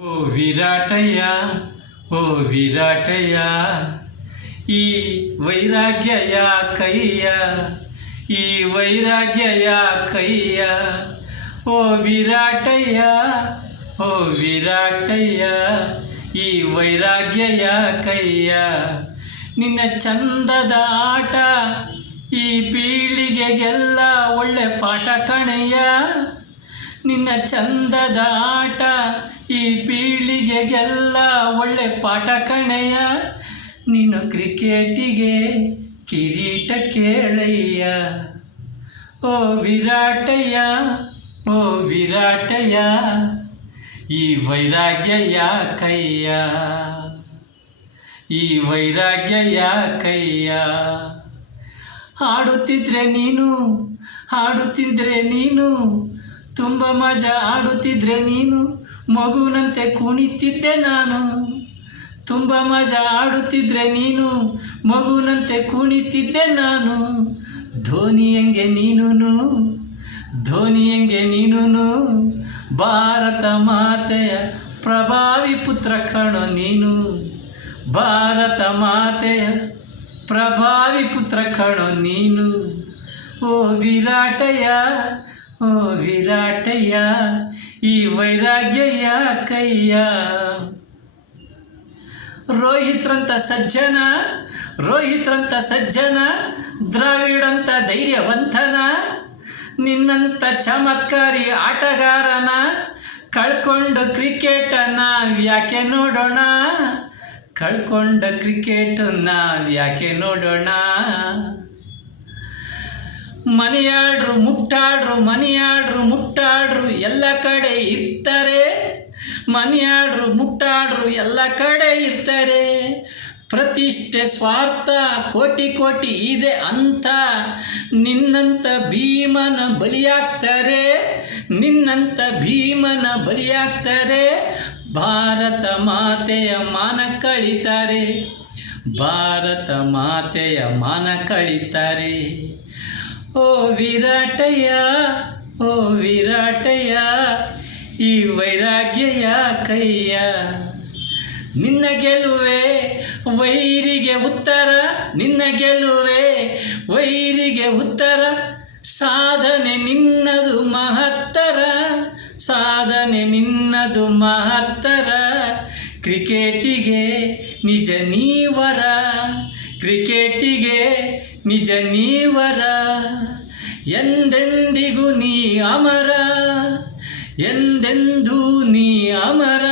ಓ ವಿರಾಟಯ್ಯ, ಓ ವಿರಾಟಯ್ಯ, ಈ ವೈರಾಗ್ಯ ಯಾಕಯ್ಯ, ಈ ವೈರಾಗ್ಯ ಯಾಕಯ್ಯ. ಓ ವಿರಾಟಯ್ಯ, ಓ ವಿರಾಟಯ್ಯ, ಈ ವೈರಾಗ್ಯ ಯಾಕಯ್ಯ. ನಿನ್ನ ಚಂದದ ಆಟ ಈ ಪೀಳಿಗೆಗೆಲ್ಲ ಒಳ್ಳೆ ಪಾಠ ಕಣಯ್ಯ. ನಿನ್ನ ಚಂದದ ಆಟ ಈ ಪೀಳಿಗೆಗೆಲ್ಲ ಒಳ್ಳೆ ಪಾಠ ಕಣಯ್ಯ. ನೀನು ಕ್ರಿಕೆಟಿಗೆ ಕಿರೀಟ ಕೇಳಯ್ಯ. ಓ ವಿರಾಟಯ್ಯ, ಓ ವಿರಾಟಯ್ಯ, ಈ ವೈರಾಗ್ಯ ಯಾಕಯ್ಯ, ಈ ವೈರಾಗ್ಯ ಯಾಕಯ್ಯ. ಹಾಡುತ್ತಿದ್ರೆ ನೀನು, ಹಾಡುತ್ತಿದ್ರೆ ನೀನು, ತುಂಬ ಮಜಾ ಆಡುತ್ತಿದ್ರೆ ನೀನು, ಮಗುನಂತೆ ಕುಣಿತಿದ್ದೆ ನಾನು. ತುಂಬ ಮಜಾ ಆಡುತ್ತಿದ್ರೆ ನೀನು, ಮಗುನಂತೆ ಕುಣಿತಿದ್ದೆ ನಾನು. ಧೋನಿ ಹೆಂಗೆ ನೀನು, ಧೋನಿ ಹೆಂಗೆ ನೀನು, ಭಾರತ ಮಾತೆಯ ಪ್ರಭಾವಿ ಪುತ್ರ ಕಣೋ ನೀನು. ಭಾರತ ಮಾತೆಯ ಪ್ರಭಾವಿ ಪುತ್ರ ಕಣೋ ನೀನು. ಓ ವಿರಾಟಯ್ಯ, ಓ ವಿರಾಟಯ್ಯ, ಈ ವೈರಾಗ್ಯ ಯಾಕಯ್ಯ. ರೋಹಿತ್ರಂತ ಸಜ್ಜನ, ರೋಹಿತ್ರಂತ ಸಜ್ಜನ, ದ್ರಾವಿಡಂತ ಧೈರ್ಯವಂತನ, ನಿನ್ನಂಥ ಚಮತ್ಕಾರಿ ಆಟಗಾರನ ಕಳ್ಕೊಂಡು ಕ್ರಿಕೆಟ್ ನಾವ್ಯಾಕೆ ನೋಡೋಣ, ಕಳ್ಕೊಂಡ ಕ್ರಿಕೆಟ್ ನಾವ್ಯಾಕೆ ನೋಡೋಣ. ಮನೆಯಾಳ್ರು ಮುಟ್ಟಾಳ್ರು, ಮನೆಯಾಳ್ರು ಮುಟ್ಟಾಳ್ರು ಎಲ್ಲ ಕಡೆ ಇರ್ತಾರೆ. ಮನೆಯಾಳ್ರು ಮುಟ್ಟಾಳ್ರು ಎಲ್ಲ ಕಡೆ ಇರ್ತಾರೆ. ಪ್ರತಿಷ್ಠೆ ಸ್ವಾರ್ಥ ಕೋಟಿ ಕೋಟಿ ಇದೆ ಅಂತ ನಿನ್ನಂಥ ಭೀಮನ ಬಲಿಯಾಗ್ತಾರೆ, ನಿನ್ನಂಥ ಭೀಮನ ಬಲಿಯಾಗ್ತಾರೆ. ಭಾರತ ಮಾತೆಯ ಮಾನ ಕಳಿತಾರೆ, ಭಾರತ ಮಾತೆಯ ಮಾನ ಕಳಿತಾರೆ. ಓ ವಿರಾಟಯ್ಯ, ಓ ವಿರಾಟಯ್ಯ, ಈ ವೈರಾಗ್ಯ ಯಾಕಯ್ಯ. ನಿನ್ನ ಗೆಲುವೆ ವೈರಿಗೆ ಉತ್ತರ, ನಿನ್ನ ಗೆಲುವೆ ವೈರಿಗೆ ಉತ್ತರ. ಸಾಧನೆ ನಿನ್ನದು ಮಹತ್ತರ, ಸಾಧನೆ ನಿನ್ನದು ಮಹತ್ತರ. ಕ್ರಿಕೆಟಿಗೆ ನಿಜ ನೀವರ, ಕ್ರಿಕೆಟಿಗೆ ನಿಜ ನೀವರ. ಎಂದೆಂದಿಗೂ ನೀ ಅಮರ, ಎಂದೆಂದೂ ನೀ ಅಮರ.